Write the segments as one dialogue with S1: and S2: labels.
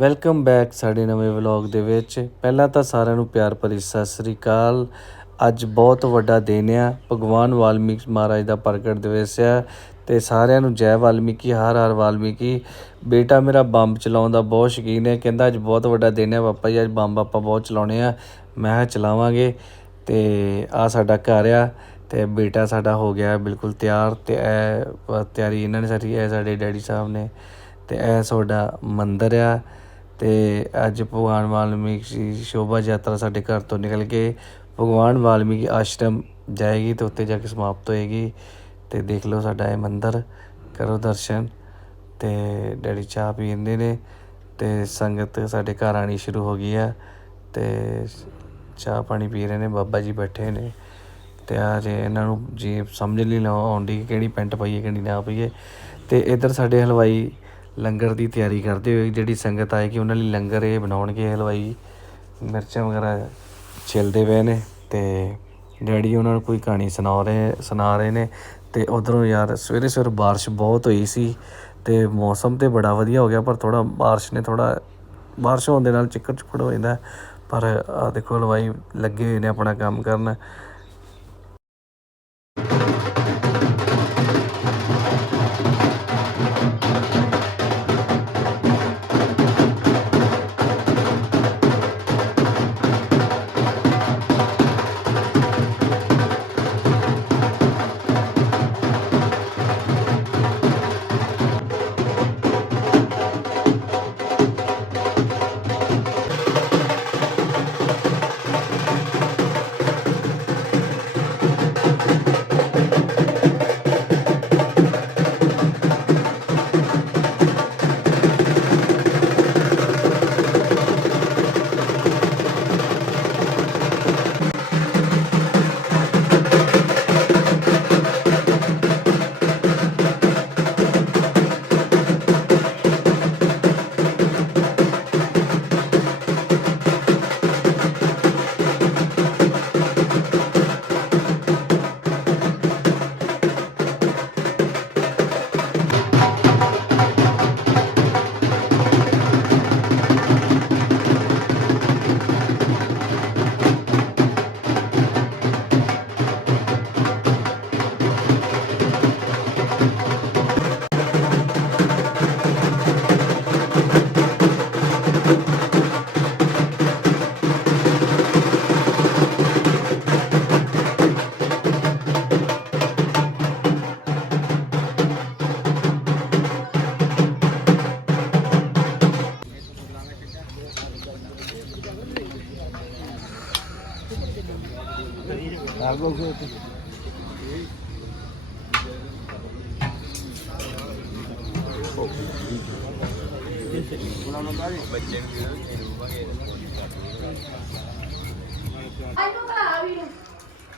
S1: Welcome back ਸਾਡੇ ਨਵੇਂ vlog ਦੇ ਵਿੱਚ। ਪਹਿਲਾਂ ਤਾਂ ਸਾਰਿਆਂ ਨੂੰ ਪਿਆਰ ਭਰੀ ਸਤਿ ਸ੍ਰੀ ਅਕਾਲ। ਅੱਜ ਬਹੁਤ ਵੱਡਾ ਦਿਨ ਆ। ਭਗਵਾਨ ਵਾਲਮੀਕ ਮਹਾਰਾਜ ਦਾ ਪ੍ਰਗਟ ਦਿਵਸ ਆ ਤੇ ਸਾਰਿਆਂ ਨੂੰ ਜੈ ਵਾਲਮੀਕੀ, ਹਰ ਹਰ ਵਾਲਮੀਕੀ। ਬੇਟਾ ਮੇਰਾ ਬੰਬ ਚਲਾਉਣ ਦਾ ਬਹੁਤ ਸ਼ੌਕੀਨ ਹੈ ਕਹਿੰਦਾ ਅੱਜ ਬਹੁਤ ਵੱਡਾ ਦਿਨ ਹੈ ਪਾਪਾ ਜੀ, ਅੱਜ ਬੰਬ ਆਪਾਂ ਬਹੁਤ ਚਲਾਉਣੇ ਆ। ਮੈਂ ਕਿਹਾ ਚਲਾਵਾਂਗੇ ਤੇ ਆ ਸਾਡਾ ਘਰ ਆ ਤੇ ਬੇਟਾ ਸਾਡਾ ਹੋ ਗਿਆ ਬਿਲਕੁਲ ਤਿਆਰ ਤੇ ਇਹ ਤਿਆਰੀ ਇਹਨਾਂ ਨੇ ਸਾਰੀ ਇਹ ਸਾਡੇ ਡੈਡੀ ਸਾਹਿਬ ਨੇ ਤੇ ਇਹ ਸਾਡਾ ਮੰਦਿਰ ਆ। ਅਤੇ ਅੱਜ ਭਗਵਾਨ ਵਾਲਮੀਕ ਜੀ ਸ਼ੋਭਾ ਯਾਤਰਾ ਸਾਡੇ ਘਰ ਤੋਂ ਨਿਕਲ ਕੇ ਭਗਵਾਨ ਵਾਲਮੀਕੀ ਆਸ਼ਰਮ ਜਾਏਗੀ ਅਤੇ ਉੱਥੇ ਜਾ ਕੇ ਸਮਾਪਤ ਹੋਏਗੀ। ਅਤੇ ਦੇਖ ਲਓ ਸਾਡਾ ਇਹ ਮੰਦਰ, ਕਰੋ ਦਰਸ਼ਨ ਅਤੇ ਡੈਡੀ ਚਾਹ ਪੀਂਦੇ ਨੇ ਅਤੇ ਸੰਗਤ ਸਾਡੇ ਘਰ ਆਉਣੀ ਸ਼ੁਰੂ ਹੋ ਗਈ ਆ ਅਤੇ ਚਾਹ ਪਾਣੀ ਪੀ ਰਹੇ ਨੇ, ਬਾਬਾ ਜੀ ਬੈਠੇ ਨੇ ਤੇ ਆ ਜੇ ਇਹਨਾਂ ਨੂੰ ਜੇ ਸਮਝ ਨਹੀਂ ਨਾ ਆਉਂਦੀ ਕਿ ਕਿਹੜੀ ਪੈਂਟ ਪਾਈਏ, ਕਿਹੜੀ ਨਾ ਪਾਈਏ ਤੇ ਇੱਧਰ ਸਾਡੇ ਹਲਵਾਈ ਲੰਗਰ ਦੀ ਤਿਆਰੀ ਕਰਦੇ ਹੋਏ ਜਿਹੜੀ ਸੰਗਤ ਆਏਗੀ, ਉਹਨਾਂ ਲਈ ਲੰਗਰ ਇਹ ਬਣਾਉਣਗੇ, ਹਲਵਾਈ, ਮਿਰਚਾਂ ਵਗੈਰਾ ਛਿਲਦੇ ਪਏ ਨੇ ਤੇ ਡੈਡੀ ਉਹਨਾਂ ਨੂੰ ਕੋਈ ਕਹਾਣੀ ਸੁਣਾ ਰਹੇ ਸੁਣਾ ਰਹੇ ਨੇ ਤੇ ਉਧਰੋਂ ਯਾਰ ਸਵੇਰੇ ਸਵੇਰੇ ਬਾਰਿਸ਼ ਬਹੁਤ ਹੋਈ ਸੀ ਤੇ ਮੌਸਮ ਤੇ ਬੜਾ ਵਧੀਆ ਹੋ ਗਿਆ, ਪਰ ਥੋੜਾ ਬਾਰਿਸ਼ ਨੇ ਥੋੜਾ ਬਾਰਿਸ਼ ਹੋਣ ਦੇ ਨਾਲ ਚਿੱਕੜ ਚੁੱਕੜ ਹੋ ਜਾਂਦਾ, ਪਰ ਆ ਦੇਖੋ ਹਲਵਾਈ ਲੱਗੇ ਹੋਏ ਨੇ ਆਪਣਾ ਕੰਮ ਕਰਨ।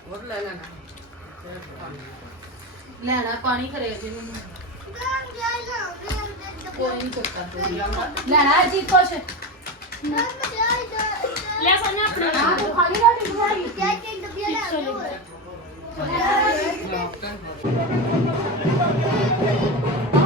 S2: ਹੋਰ ਲੈ ਲੈਣਾ ਲੈਣਾ ਪਾਣੀ ਕਰੇ ਜਿਹਨੂੰ ਕੋਈ ਨਹੀਂ ਕਰਦਾ ਲੈਣਾ ਹੈ ਜੀ ਕੁਛ
S3: ਲੈ ਸੋਨਾ ਆਪਣਾ
S2: ਆ ਤੂੰ ਖਾਲੀ ਰੋਟੀ ਖਵਾਈ
S4: ਆ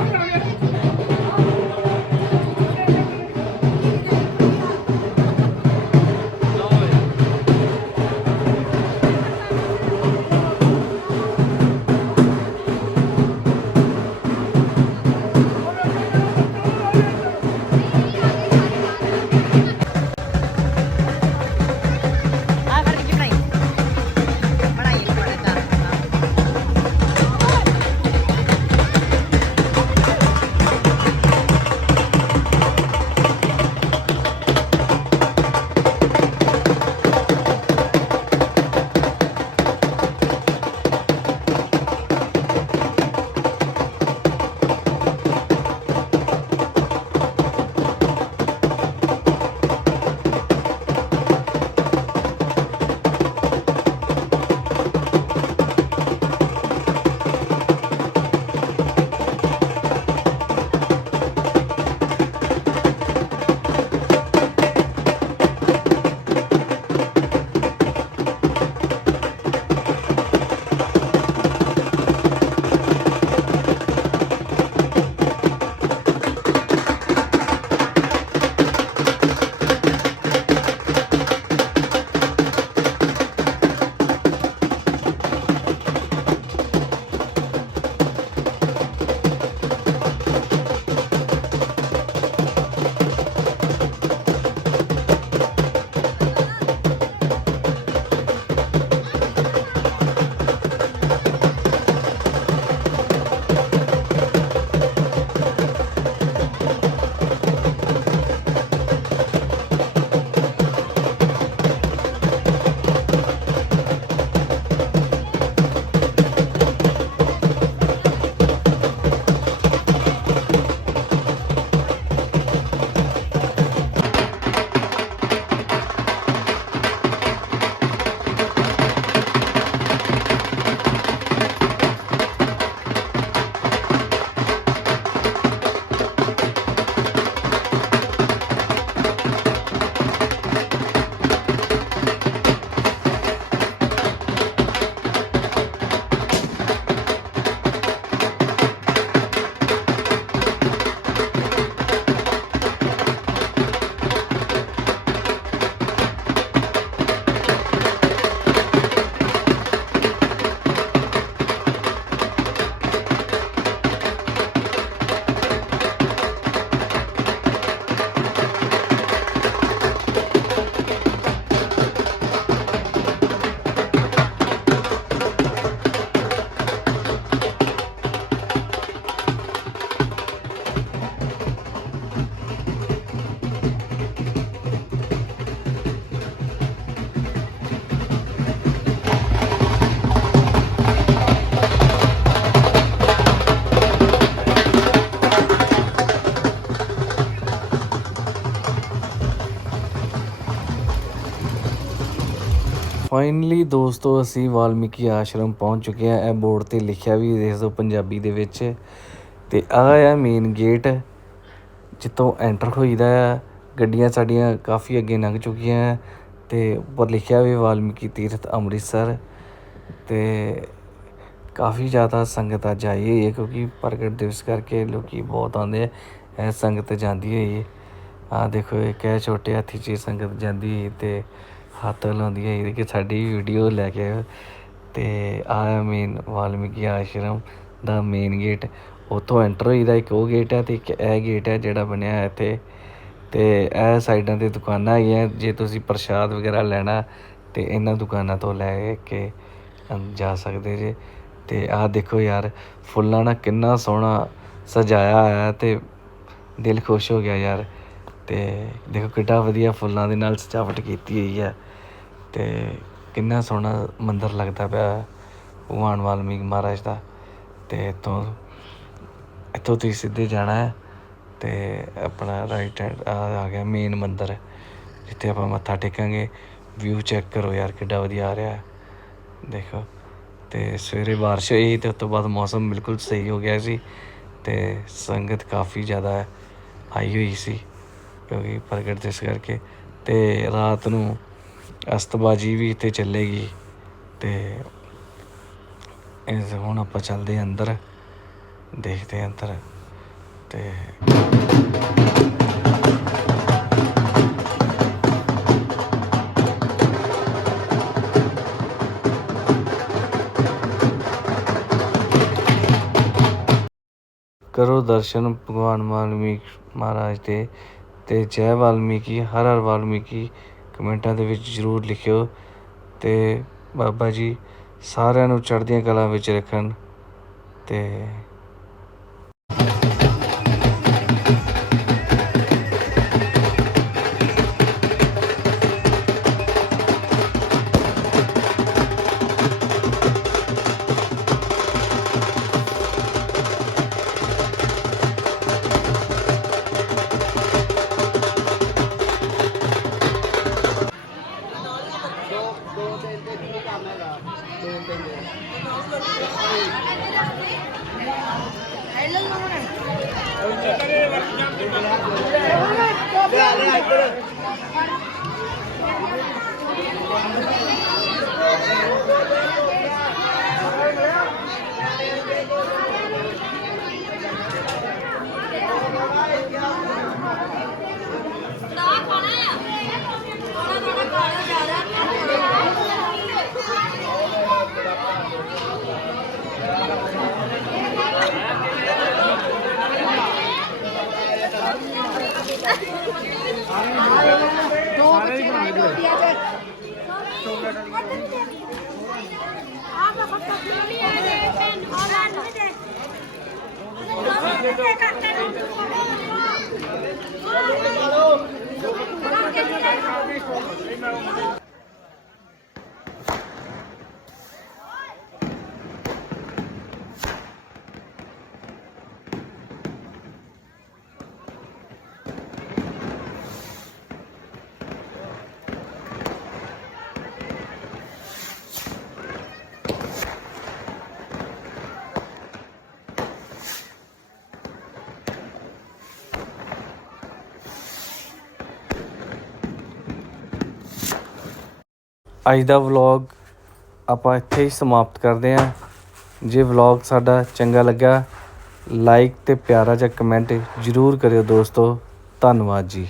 S1: ਫਾਈਨਲੀ ਦੋਸਤੋ, ਅਸੀਂ ਵਾਲਮੀਕੀ ਆਸ਼ਰਮ ਪਹੁੰਚ ਚੁੱਕੇ ਹਾਂ। ਇਹ ਬੋਰਡ ਤੇ ਲਿਖਿਆ ਵੀ ਦੇਖ ਦਿਓ ਪੰਜਾਬੀ ਦੇ ਵਿੱਚ। ਤੇ ਆਹ ਆ ਮੇਨ ਗੇਟ ਜਿੱਥੋਂ ਐਂਟਰ ਹੋਈਦਾ ਆ। ਗੱਡੀਆਂ ਸਾਡੀਆਂ ਕਾਫੀ ਅੱਗੇ ਲੰਘ ਚੁੱਕੀਆਂ ਹੈ ਤੇ ਉੱਪਰ ਲਿਖਿਆ ਵੀ ਵਾਲਮੀਕੀ ਤੀਰਥ ਅੰਮ੍ਰਿਤਸਰ। ਤੇ ਕਾਫੀ ਜ਼ਿਆਦਾ ਸੰਗਤ ਅੱਜ ਆਈ ਹੋਈ ਹੈ ਕਿਉਂਕਿ ਪ੍ਰਗਟ ਦਿਵਸ ਕਰਕੇ ਲੋਕੀ ਬਹੁਤ ਆਉਂਦੇ ਆ। ਇਹ ਸੰਗਤ ਜਾਂਦੀ ਹੋਈ ਹੈ। ਆ ਦੇਖੋ ਇੱਕ ਇਹ ਛੋਟੇ ਹਾਥੀ 'ਚ ਸੰਗਤ ਜਾਂਦੀ ਹੋਈ ਤੇ ਹੱਥ ਲਾਉਂਦੀ ਹੋਈ ਕਿ ਸਾਡੀ ਵੀਡੀਓ ਲੈ ਕੇ ਆਇਓ। ਤੇ ਆ ਮੇਨ ਵਾਲਮੀਕੀ ਆਸ਼ਰਮ ਦਾ ਮੇਨ ਗੇਟ ਉੱਥੋਂ ਐਂਟਰ ਹੋਈਦਾ ਇੱਕ ਉਹ ਗੇਟ ਹੈ ਤੇ ਇੱਕ ਇਹ ਗੇਟ ਹੈ ਜਿਹੜਾ ਬਣਿਆ ਹੈ ਇੱਥੇ। ਤੇ ਇਹ ਸਾਈਡਾਂ ਤੇ ਦੁਕਾਨਾਂ ਹੈਗੀਆਂ, ਜੇ ਤੁਸੀਂ ਪ੍ਰਸ਼ਾਦ ਵਗੈਰਾ ਲੈਣਾ ਤੇ ਇਹਨਾਂ ਦੁਕਾਨਾਂ ਤੋਂ ਲੈ ਕੇ ਜਾ ਸਕਦੇ ਜੇ। ਤੇ ਆਹ ਦੇਖੋ ਯਾਰ, ਫੁੱਲਾਂ ਨਾਲ ਕਿੰਨਾ ਸੋਹਣਾ ਸਜਾਇਆ ਹੋਇਆ ਹੈ ਤੇ ਦਿਲ ਖੁਸ਼ ਹੋ ਗਿਆ ਯਾਰ। ਅਤੇ ਦੇਖੋ ਕਿੱਡਾ ਵਧੀਆ ਫੁੱਲਾਂ ਦੇ ਨਾਲ ਸਜਾਵਟ ਕੀਤੀ ਹੋਈ ਹੈ ਅਤੇ ਕਿੰਨਾ ਸੋਹਣਾ ਮੰਦਰ ਲੱਗਦਾ ਪਿਆ ਭਗਵਾਨ ਵਾਲਮੀਕ ਮਹਾਰਾਜ ਦਾ। ਅਤੇ ਇੱਥੋਂ ਇੱਥੋਂ ਤੁਸੀਂ ਸਿੱਧੇ ਜਾਣਾ ਹੈ ਅਤੇ ਆਪਣਾ ਰਾਈਟ ਹੈਂਡ ਆ ਗਿਆ ਮੇਨ ਮੰਦਰ, ਜਿੱਥੇ ਆਪਾਂ ਮੱਥਾ ਟੇਕਾਂਗੇ। ਵਿਊ ਚੈੱਕ ਕਰੋ ਯਾਰ, ਕਿੱਡਾ ਵਧੀਆ ਆ ਰਿਹਾ ਦੇਖੋ, ਤੇ ਸਵੇਰੇ ਬਾਰਿਸ਼ ਹੋਈ ਤੇ ਉਸ ਤੋਂ ਬਾਅਦ ਮੌਸਮ ਬਿਲਕੁਲ ਸਹੀ ਹੋ ਗਿਆ ਸੀ ਤੇ ਸੰਗਤ ਕਾਫੀ ਜ਼ਿਆਦਾ ਆਈ ਹੋਈ ਸੀ। ਕਿਉਂਕਿ ਪ੍ਰਗਟ ਇਸ ਕਰਕੇ ਤੇ ਰਾਤ ਨੂੰ ਅਸਤਬਾਜੀ ਵੀ ਇੱਥੇ ਚੱਲੇਗੀ ਤੇ ਇਸ ਹੁਣ ਆਪਾਂ ਚੱਲਦੇ ਹਾਂ ਅੰਦਰ, ਦੇਖਦੇ ਹਾਂ ਅੰਦਰ ਤੇ ਕਰੋ ਦਰਸ਼ਨ ਭਗਵਾਨ ਵਾਲਮੀਕ ਮਹਾਰਾਜ ਦੇ ਅਤੇ ਜੈ ਵਾਲਮੀਕੀ, ਹਰ ਹਰ ਵਾਲਮੀਕੀ ਕਮੈਂਟਾਂ ਦੇ ਵਿੱਚ ਜਰੂਰ ਲਿਖਿਓ ਅਤੇ ਬਾਬਾ ਜੀ ਸਾਰਿਆਂ ਨੂੰ ਚੜ੍ਹਦੀਆਂ ਕਲਾ ਵਿੱਚ ਰੱਖਣ ਅਤੇ ਤੇ ਅੱਜ ਦਾ ਵਲੌਗ ਆਪਾਂ ਇੱਥੇ ਹੀ ਸਮਾਪਤ ਕਰਦੇ ਹਾਂ। ਜੇ ਵਲੌਗ ਸਾਡਾ ਚੰਗਾ ਲੱਗਾ ਲਾਈਕ ਤੇ ਪਿਆਰਾ ਜਿਹਾ ਕਮੈਂਟ ਜ਼ਰੂਰ ਕਰਿਓ ਦੋਸਤੋ। ਧੰਨਵਾਦ ਜੀ।